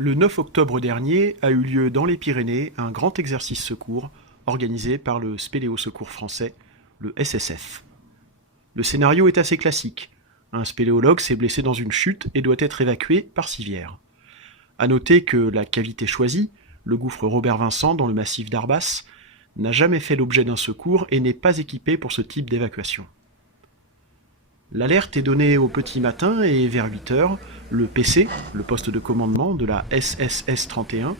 Le 9 octobre dernier a eu lieu dans les Pyrénées un grand exercice secours organisé par le Spéléo Secours Français, le SSF. Le scénario est assez classique. Un spéléologue s'est blessé dans une chute et doit être évacué par civière. À noter que la cavité choisie, le gouffre Robert-Vincent dans le massif d'Arbas, n'a jamais fait l'objet d'un secours et n'est pas équipé pour ce type d'évacuation. L'alerte est donnée au petit matin et vers 8 heures, le PC, le poste de commandement de la SSS 31,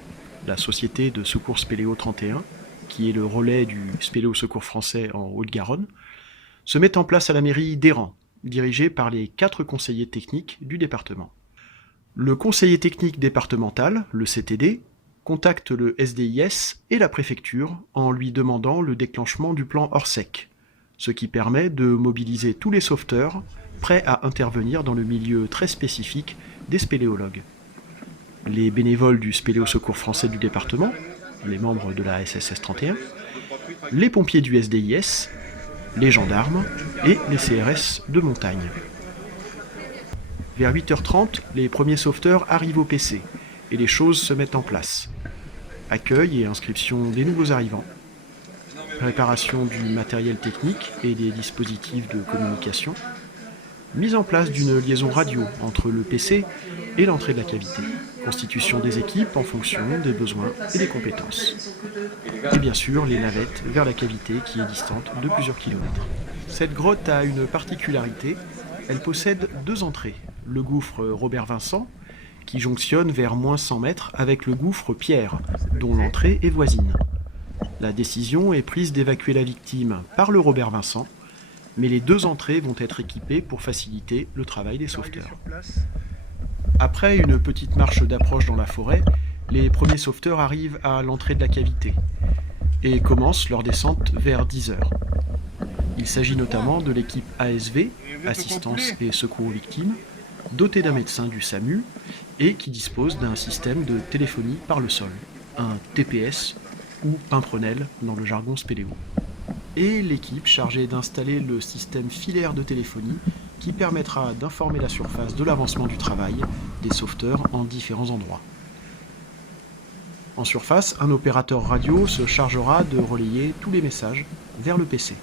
la Société de Secours Spéléo 31, qui est le relais du Spéléo Secours Français en Haute-Garonne, se met en place à la mairie d'Eyran, dirigée par les 4 conseillers techniques du département. Le conseiller technique départemental, le CTD, contacte le SDIS et la préfecture en lui demandant le déclenchement du plan Orsec, ce qui permet de mobiliser tous les sauveteurs prêts à intervenir dans le milieu très spécifique des spéléologues. Les bénévoles du Spéléo Secours Français du département, les membres de la SSS 31, les pompiers du SDIS, les gendarmes et les CRS de montagne. Vers 8h30, les premiers sauveteurs arrivent au PC et les choses se mettent en place. Accueil et inscription des nouveaux arrivants, préparation du matériel technique et des dispositifs de communication, mise en place d'une liaison radio entre le PC et l'entrée de la cavité, constitution des équipes en fonction des besoins et des compétences. Et bien sûr, les navettes vers la cavité qui est distante de plusieurs kilomètres. Cette grotte a une particularité, elle possède 2 entrées. Le gouffre Robert-Vincent, qui jonctionne vers moins 100 mètres avec le gouffre Pierre, dont l'entrée est voisine. La décision est prise d'évacuer la victime par le Robert-Vincent, mais les 2 entrées vont être équipées pour faciliter le travail des sauveteurs. Après une petite marche d'approche dans la forêt, les premiers sauveteurs arrivent à l'entrée de la cavité et commencent leur descente vers 10 heures. Il s'agit notamment de l'équipe ASV, Assistance et Secours aux Victimes, dotée d'un médecin du SAMU et qui dispose d'un système de téléphonie par le sol, un TPS ou pimprenel dans le jargon spéléo. Et l'équipe chargée d'installer le système filaire de téléphonie qui permettra d'informer la surface de l'avancement du travail des sauveteurs en différents endroits. En surface, un opérateur radio se chargera de relayer tous les messages vers le PC.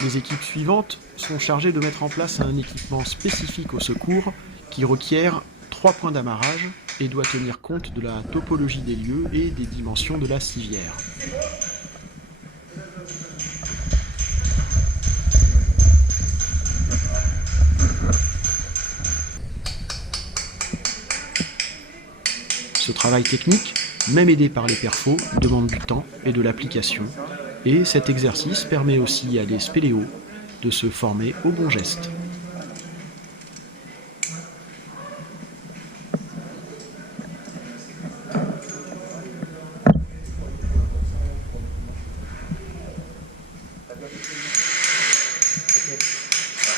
Les équipes suivantes sont chargées de mettre en place un équipement spécifique au secours qui requiert 3 points d'amarrage et doit tenir compte de la topologie des lieux et des dimensions de la civière. Ce travail technique, même aidé par les perfos, demande du temps et de l'application, et cet exercice permet aussi à des spéléos de se former aux bons gestes.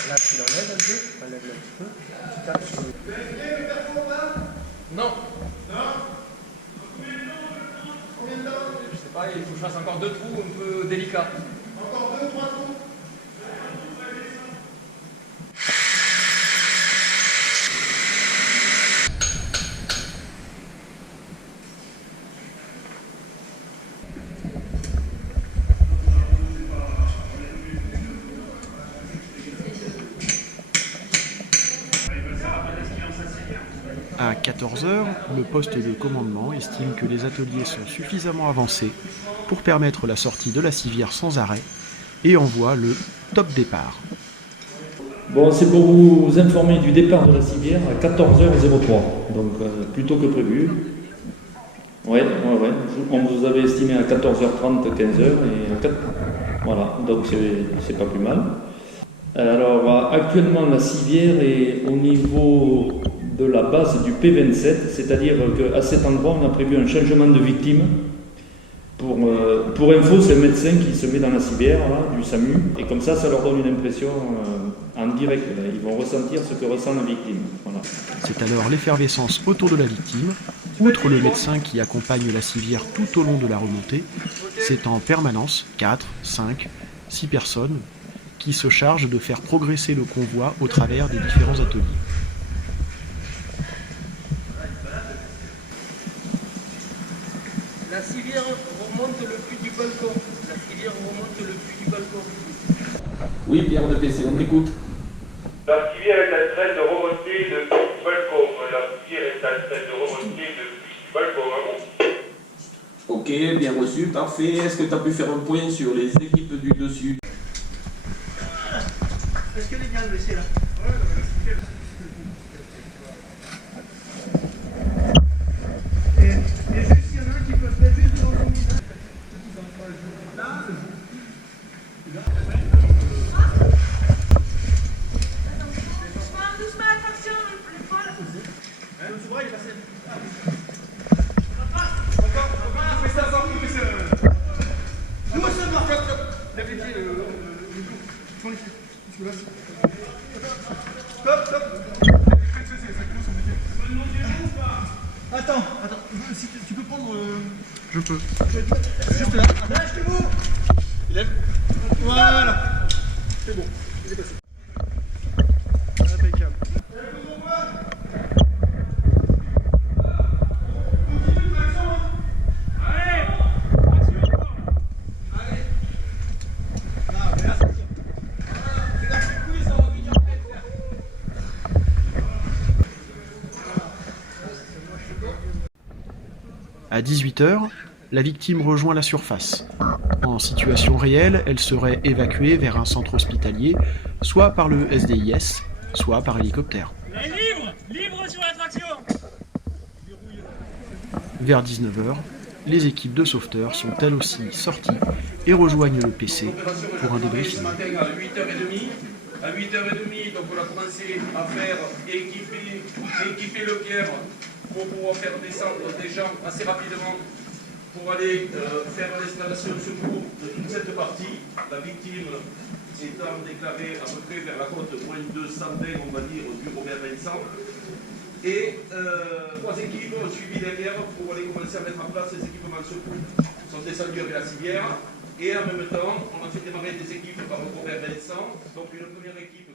Là, tu l'enlèves un peu, enlève-le un petit peu. Tu tapes sur le... Non. Je sais pas, il faut que je fasse encore 2 trous un peu délicats. Encore 2, 3 trous. À 14 heures, le poste de commandement estime que les ateliers sont suffisamment avancés pour permettre la sortie de la civière sans arrêt et envoie le top départ. Bon, c'est pour vous informer du départ de la civière à 14h03, donc plus tôt que prévu. Ouais. On vous avait estimé à 14h30, 15h, et voilà, donc c'est pas plus mal. Alors, actuellement, la civière est au niveau de la base du P27, c'est-à-dire qu'à cet endroit, on a prévu un changement de victime. Pour info, c'est le médecin qui se met dans la civière là, du SAMU, et comme ça leur donne une impression en direct. Ils vont ressentir ce que ressent la victime. Voilà. C'est alors l'effervescence autour de la victime, Outre le médecin qui accompagne la civière tout au long de la remontée, c'est en permanence 4, 5, 6 personnes qui se chargent de faire progresser le convoi au travers des différents ateliers. La civière remonte le plus du balcon. La civière remonte le plus du balcon. Oui, Pierre de PC, on t'écoute. La civière est en train de remonter depuis du balcon. La civière est en train de remonter depuis du balcon. Ok, bien reçu, parfait. Est-ce que tu as pu faire un point sur les équipes du dessus? Est-ce que les gars le laisser là? Et juste, il y en a un qui peut se mettre juste devant le visage. Doucement, attention, l'épaule. Le souverain, il est passé. Attends, si tu peux prendre. Je peux. Juste là. Lâchez-vous. Voilà. C'est bon, il est passé. Impeccable. À 18h, la victime rejoint la surface. En situation réelle, elle serait évacuée vers un centre hospitalier, soit par le SDIS, soit par hélicoptère. Libre sur l'attraction. Vers 19h, les équipes de sauveteurs sont elles aussi sorties et rejoignent le PC pour un débriefing. Ce matin à 8h30. À 8h30, donc on a commencé à faire équiper le Pierre pour pouvoir faire descendre des gens assez rapidement pour aller faire l'installation de secours de toute cette partie. La victime étant déclarée à peu près vers la côte moins 220, on va dire, du Robert Vincent. Et 3 équipes ont suivi derrière pour aller commencer à mettre en place les équipements de secours. Ils sont descendus avec la civière et en même temps, on a fait démarrer des équipes par le Robert Vincent. Donc une première équipe